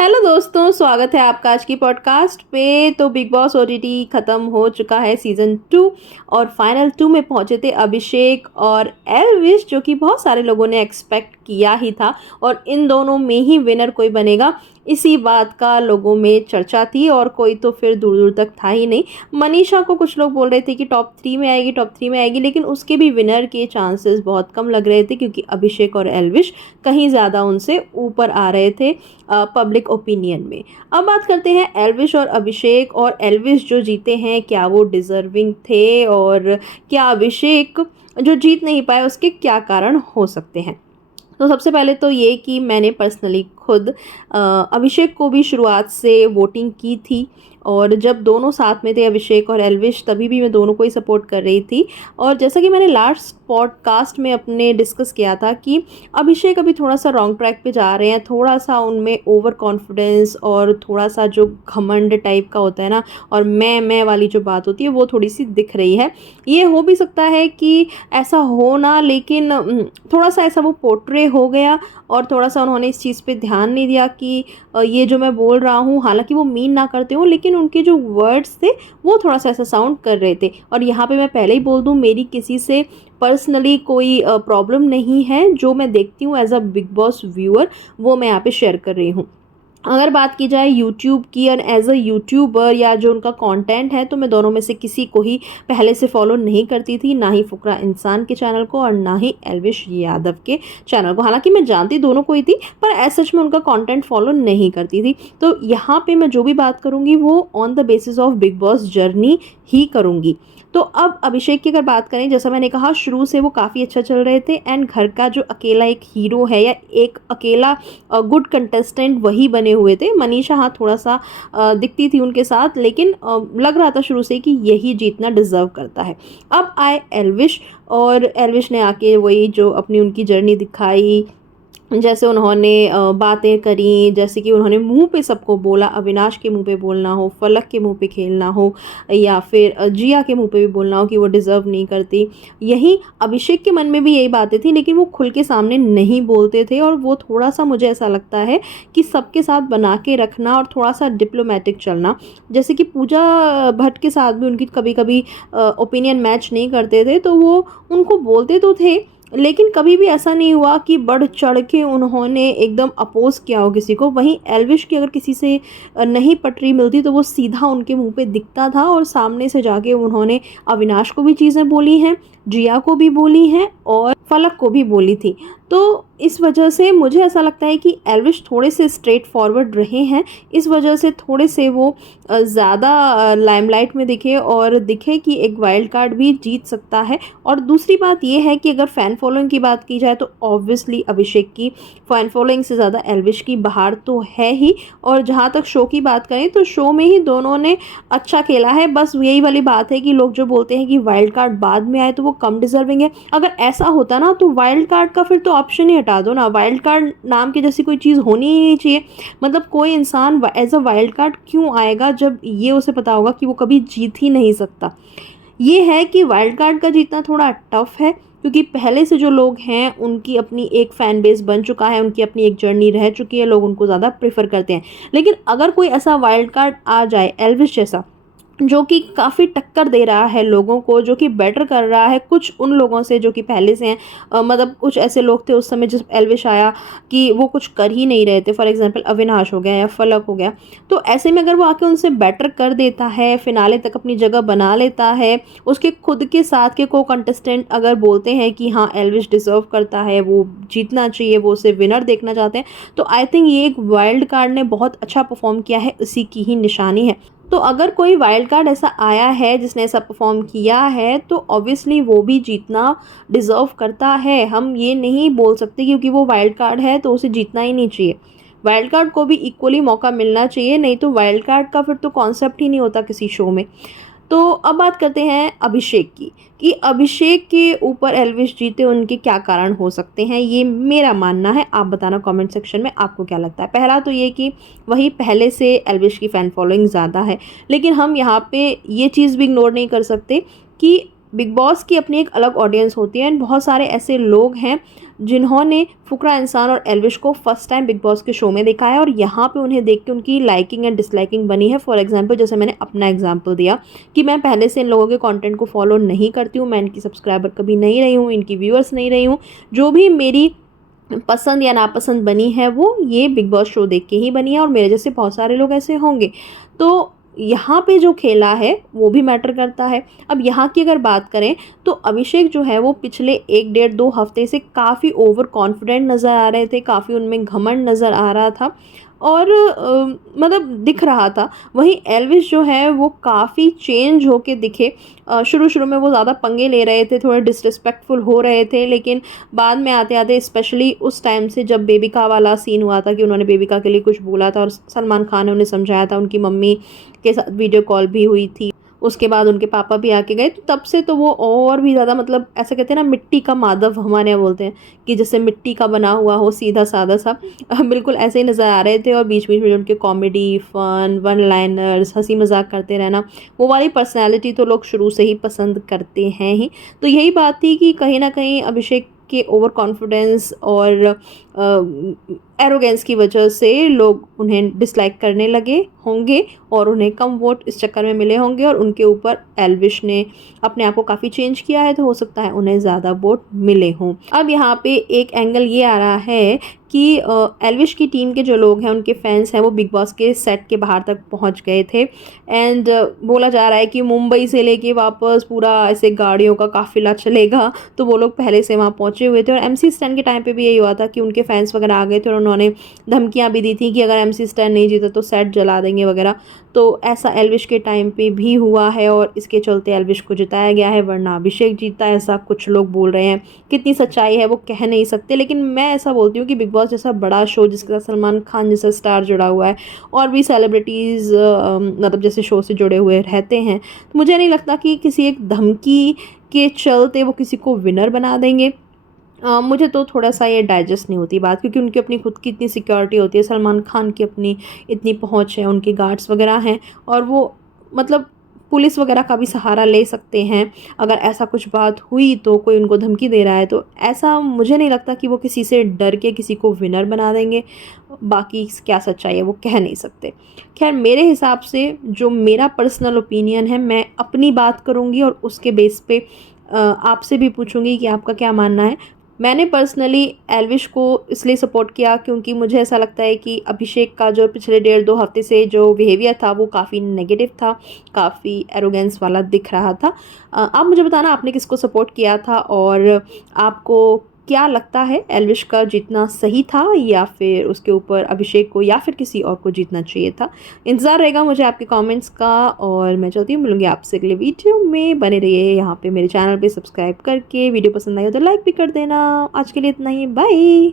Hello दोस्तों, स्वागत है आपका आज की पॉडकास्ट पे। तो बिग बॉस ओटीटी ख़त्म हो चुका है सीज़न 2 और फाइनल 2 में पहुंचे थे अभिषेक और एल्विश, जो कि बहुत सारे लोगों ने एक्सपेक्ट किया ही था और इन दोनों में ही विनर कोई बनेगा, इसी बात का लोगों में चर्चा थी और कोई तो फिर दूर दूर तक था ही नहीं। मनीषा को कुछ लोग बोल रहे थे कि टॉप 3 में आएगी, टॉप 3 में आएगी, लेकिन उसके भी विनर के चांसेस बहुत कम लग रहे थे क्योंकि अभिषेक और एल्विश कहीं ज़्यादा उनसे ऊपर आ रहे थे पब्लिक ओपिनियन में। अब बात करते हैं एल्विश और अभिषेक। और एल्विश जो जीते हैं, क्या वो डिज़र्विंग थे और क्या अभिषेक जो जीत नहीं पाए उसके क्या कारण हो सकते हैं? तो सबसे पहले तो ये कि मैंने पर्सनली खुद अभिषेक को भी शुरुआत से वोटिंग की थी और जब दोनों साथ में थे अभिषेक और एल्विश, तभी भी मैं दोनों को ही सपोर्ट कर रही थी। और जैसा कि मैंने लास्ट पॉडकास्ट में अपने डिस्कस किया था कि अभिषेक अभी थोड़ा सा रॉन्ग ट्रैक पे जा रहे हैं, थोड़ा सा उनमें ओवर कॉन्फिडेंस और थोड़ा सा जो घमंड टाइप का होता है ना, और मैं वाली जो बात होती है वो थोड़ी सी दिख रही है। ये हो भी सकता है कि ऐसा हो ना, लेकिन थोड़ा सा ऐसा वो पोर्ट्रे हो गया और थोड़ा सा उन्होंने इस चीज़ पे ध्यान नहीं दिया कि ये जो मैं बोल रहा हूँ, हालांकि वो मीन ना करते हो, लेकिन उनके जो वर्ड्स थे वो थोड़ा सा ऐसा साउंड कर रहे थे। और यहाँ पे मैं पहले ही बोल दूँ, मेरी किसी से पर्सनली कोई प्रॉब्लम नहीं है। जो मैं देखती हूँ as a Bigg Boss viewer, वो मैं यहाँ पे शेयर कर रही हूँ। अगर बात की जाए यूट्यूब की और एज अ यूट्यूबर या जो उनका कंटेंट है, तो मैं दोनों में से किसी को ही पहले से फॉलो नहीं करती थी, ना ही फुकरा इंसान के चैनल को और ना ही एल्विश यादव के चैनल को। हालांकि मैं जानती दोनों को ही थी, पर एज सच में उनका कंटेंट फॉलो नहीं करती थी। तो यहाँ पे मैं जो भी बात करूँगी वो on the basis of Bigg Boss journey ही करूँगी। तो अब अभिषेक की अगर बात करें, जैसा मैंने कहा शुरू से वो काफ़ी अच्छा चल रहे थे एंड घर का जो अकेला एक हीरो है या एक अकेला गुड कंटेस्टेंट वही बने हुए थे। मनीषा हाँ थोड़ा सा दिखती थी उनके साथ, लेकिन लग रहा था शुरू से कि यही जीतना डिज़र्व करता है। अब आए एल्विश और एल्विश ने आके वही जो अपनी उनकी जर्नी दिखाई, जैसे उन्होंने बातें करी, जैसे कि उन्होंने मुंह पे सबको बोला, अविनाश के मुंह पे बोलना हो, फलक के मुंह पे खेलना हो या फिर जिया के मुंह पे भी बोलना हो कि वो डिज़र्व नहीं करती। यही अभिषेक के मन में भी यही बातें थी, लेकिन वो खुल के सामने नहीं बोलते थे और वो थोड़ा सा, मुझे ऐसा लगता है कि सबके साथ बना के रखना और थोड़ा सा डिप्लोमेटिक चलना। जैसे कि पूजा भट्ट के साथ भी उनकी कभी कभी ओपिनियन मैच नहीं करते थे, तो वो उनको बोलते तो थे, लेकिन कभी भी ऐसा नहीं हुआ कि बढ़ चढ़ के उन्होंने एकदम अपोज किया हो किसी को। वहीं एल्विश की अगर किसी से नहीं पटरी मिलती तो वो सीधा उनके मुंह पे दिखता था और सामने से जाके उन्होंने अविनाश को भी चीज़ें बोली हैं, जिया को भी बोली हैं और फलक को भी बोली थी। तो इस वजह से मुझे ऐसा लगता है कि एल्विश थोड़े से स्ट्रेट फॉरवर्ड रहे हैं, इस वजह से थोड़े से वो ज़्यादा लाइमलाइट में दिखे और दिखे कि एक वाइल्ड कार्ड भी जीत सकता है। और दूसरी बात ये है कि अगर फ़ैन फॉलोइंग की बात की जाए तो ऑब्वियसली अभिषेक की फ़ैन फॉलोइंग से ज़्यादा एल्विश की बाहर तो है ही। और जहाँ तक शो की बात करें तो शो में ही दोनों ने अच्छा खेला है। बस यही वाली बात है कि लोग जो बोलते हैं कि वाइल्ड कार्ड बाद में आए तो वो कम डिजर्विंग है। अगर ऐसा होता ना तो वाइल्ड कार्ड का फिर तो ऑप्शन ही हटा दो ना, वाइल्ड कार्ड नाम की जैसी कोई चीज़ होनी ही नहीं चाहिए। मतलब कोई इंसान एज अ वाइल्ड कार्ड क्यों आएगा जब ये उसे पता होगा कि वो कभी जीत ही नहीं सकता। ये है कि वाइल्ड कार्ड का जीतना थोड़ा टफ है क्योंकि पहले से जो लोग हैं उनकी अपनी एक फ़ैन बेस बन चुका है, उनकी अपनी एक जर्नी रह चुकी है, लोग उनको ज़्यादा प्रेफर करते हैं। लेकिन अगर कोई ऐसा वाइल्ड कार्ड आ जाए एल्विश जैसा, जो कि काफ़ी टक्कर दे रहा है लोगों को, जो कि बेटर कर रहा है कुछ उन लोगों से जो कि पहले से हैं, मतलब कुछ ऐसे लोग थे उस समय जब एल्विश आया कि वो कुछ कर ही नहीं रहे थे, फॉर एग्जांपल अविनाश हो गया या फलक हो गया। तो ऐसे में अगर वो आके उनसे बेटर कर देता है, फिनाले तक अपनी जगह बना लेता है, उसके खुद के साथ के को कंटेस्टेंट अगर बोलते हैं कि हाँ एल्विश डिज़र्व करता है, वो जीतना चाहिए, वो उसे विनर देखना चाहते हैं, तो आई थिंक ये एक वाइल्ड कार्ड ने बहुत अच्छा परफॉर्म किया है, उसी की ही निशानी है। तो अगर कोई वाइल्ड कार्ड ऐसा आया है जिसने ऐसा परफॉर्म किया है तो ऑब्वियसली वो भी जीतना डिज़र्व करता है। हम ये नहीं बोल सकते क्योंकि वो वाइल्ड कार्ड है तो उसे जीतना ही नहीं चाहिए। वाइल्ड कार्ड को भी इक्वली मौका मिलना चाहिए, नहीं तो वाइल्ड कार्ड का फिर तो कॉन्सेप्ट ही नहीं होता किसी शो में। तो अब बात करते हैं अभिषेक की, कि अभिषेक के ऊपर एल्विश जीते उनके क्या कारण हो सकते हैं। ये मेरा मानना है, आप बताना कमेंट सेक्शन में आपको क्या लगता है। पहला तो ये कि वही पहले से एल्विश की फ़ैन फॉलोइंग ज़्यादा है, लेकिन हम यहाँ पे ये चीज़ भी इग्नोर नहीं कर सकते कि बिग बॉस की अपनी एक अलग ऑडियंस होती है एंड बहुत सारे ऐसे लोग हैं जिन्होंने फुकरा इंसान और एल्विश को फर्स्ट टाइम बिग बॉस के शो में देखा है और यहाँ पे उन्हें देख के उनकी लाइकिंग एंड डिसलाइकिंग बनी है। फॉर एग्जांपल जैसे मैंने अपना एग्जांपल दिया कि मैं पहले से इन लोगों के कंटेंट को फॉलो नहीं करती हूँ, मैं इनकी सब्सक्राइबर कभी नहीं रही हूँ, इनकी व्यूअर्स नहीं रही हूँ। जो भी मेरी पसंद या नापसंद बनी है वो ये बिग बॉस शो देख के ही बनी है और मेरे जैसे बहुत सारे लोग ऐसे होंगे। तो यहाँ पे जो खेला है वो भी मैटर करता है। अब यहाँ की अगर बात करें तो अभिषेक जो है वो पिछले 1 डेढ़ 2 हफ्ते से काफ़ी ओवर कॉन्फिडेंट नज़र आ रहे थे, काफ़ी उनमें घमंड नज़र आ रहा था और मतलब दिख रहा था। वहीं एल्विश जो है वो काफ़ी चेंज होके दिखे। शुरू शुरू में वो ज़्यादा पंगे ले रहे थे, थोड़े डिसरिस्पेक्टफुल हो रहे थे, लेकिन बाद में आते आते स्पेशली उस टाइम से जब बेबिका वाला सीन हुआ था कि उन्होंने बेबिका के लिए कुछ बोला था और सलमान खान ने उन्हें समझाया था, उनकी मम्मी के साथ वीडियो कॉल भी हुई थी, उसके बाद उनके पापा भी आके गए, तो तब से तो वो और भी ज़्यादा मतलब ऐसा कहते हैं ना मिट्टी का माधव हमारे यहाँ बोलते हैं कि जैसे मिट्टी का बना हुआ हो सीधा साधा सा बिल्कुल ऐसे ही नज़र आ रहे थे। और बीच बीच में उनके कॉमेडी फन वन लाइनर्स हंसी मजाक करते रहना, वो वाली पर्सनैलिटी तो लोग शुरू से ही पसंद करते हैं ही। तो यही बात थी कि कहीं ना कहीं अभिषेक के ओवर कॉन्फिडेंस और एरोगेंस की वजह से लोग उन्हें डिसलाइक करने लगे होंगे और उन्हें कम वोट इस चक्कर में मिले होंगे और उनके ऊपर एल्विश ने अपने आप को काफ़ी चेंज किया है, तो हो सकता है उन्हें ज़्यादा वोट मिले हों। अब यहाँ पे एक एंगल ये आ रहा है कि एल्विश की टीम के जो लोग हैं उनके फैंस हैं वो बिग बॉस के सेट के बाहर तक पहुँच गए थे एंड बोला जा रहा है कि मुंबई से लेके वापस पूरा ऐसे गाड़ियों का काफिला चलेगा, तो वो लोग पहले से वहाँ पहुँचे हुए थे। और MC स्टैन के टाइम पे भी यही हुआ था कि उनके फैंस वगैरह आ गए थे और उन्होंने धमकियाँ भी दी थी कि अगर MC स्टैन नहीं जीता तो सेट जला देंगे वगैरह। तो ऐसा एल्विश के टाइम पे भी हुआ है और इसके चलते एल्विश को जिताया गया है, वरना अभिषेक जीता, ऐसा कुछ लोग बोल रहे हैं। कितनी सच्चाई है वो कह नहीं सकते, लेकिन मैं ऐसा बोलती हूँ कि बिग बॉस जैसा बड़ा शो जिसके साथ सलमान खान जैसा स्टार जुड़ा हुआ है और भी सेलिब्रिटीज़ मतलब जैसे शो से जुड़े हुए रहते हैं, तो मुझे नहीं लगता कि किसी एक धमकी के चलते वो किसी को विनर बना देंगे। मुझे तो थोड़ा सा ये डाइजेस्ट नहीं होती बात, क्योंकि उनकी अपनी खुद की इतनी सिक्योरिटी होती है, सलमान खान की अपनी इतनी पहुंच है, उनके गार्ड्स वगैरह हैं और वो मतलब पुलिस वगैरह का भी सहारा ले सकते हैं। अगर ऐसा कुछ बात हुई तो कोई उनको धमकी दे रहा है, तो ऐसा मुझे नहीं लगता कि वो किसी से डर के किसी को विनर बना देंगे। बाकी क्या सच्चाई है वो कह नहीं सकते। खैर मेरे हिसाब से जो मेरा पर्सनल ओपिनियन है, मैं अपनी बात करूँगी और उसके बेस पे आपसे भी पूछूंगी कि आपका क्या मानना है। मैंने पर्सनली एल्विश को इसलिए सपोर्ट किया क्योंकि मुझे ऐसा लगता है कि अभिषेक का जो पिछले 1.5 2 हफ्ते से जो बिहेवियर था वो काफ़ी नेगेटिव था, काफ़ी एरोगेंस वाला दिख रहा था। आप मुझे बताना आपने किसको सपोर्ट किया था और आपको क्या लगता है एल्विश का जीतना सही था या फिर उसके ऊपर अभिषेक को या फिर किसी और को जीतना चाहिए था। इंतज़ार रहेगा मुझे आपके कमेंट्स का और मैं चाहती हूँ मिलूंगी आपसे अगले वीडियो में। बने रहिए यहाँ पे मेरे चैनल पे सब्सक्राइब करके, वीडियो पसंद आई हो तो लाइक भी कर देना। आज के लिए इतना ही, बाय।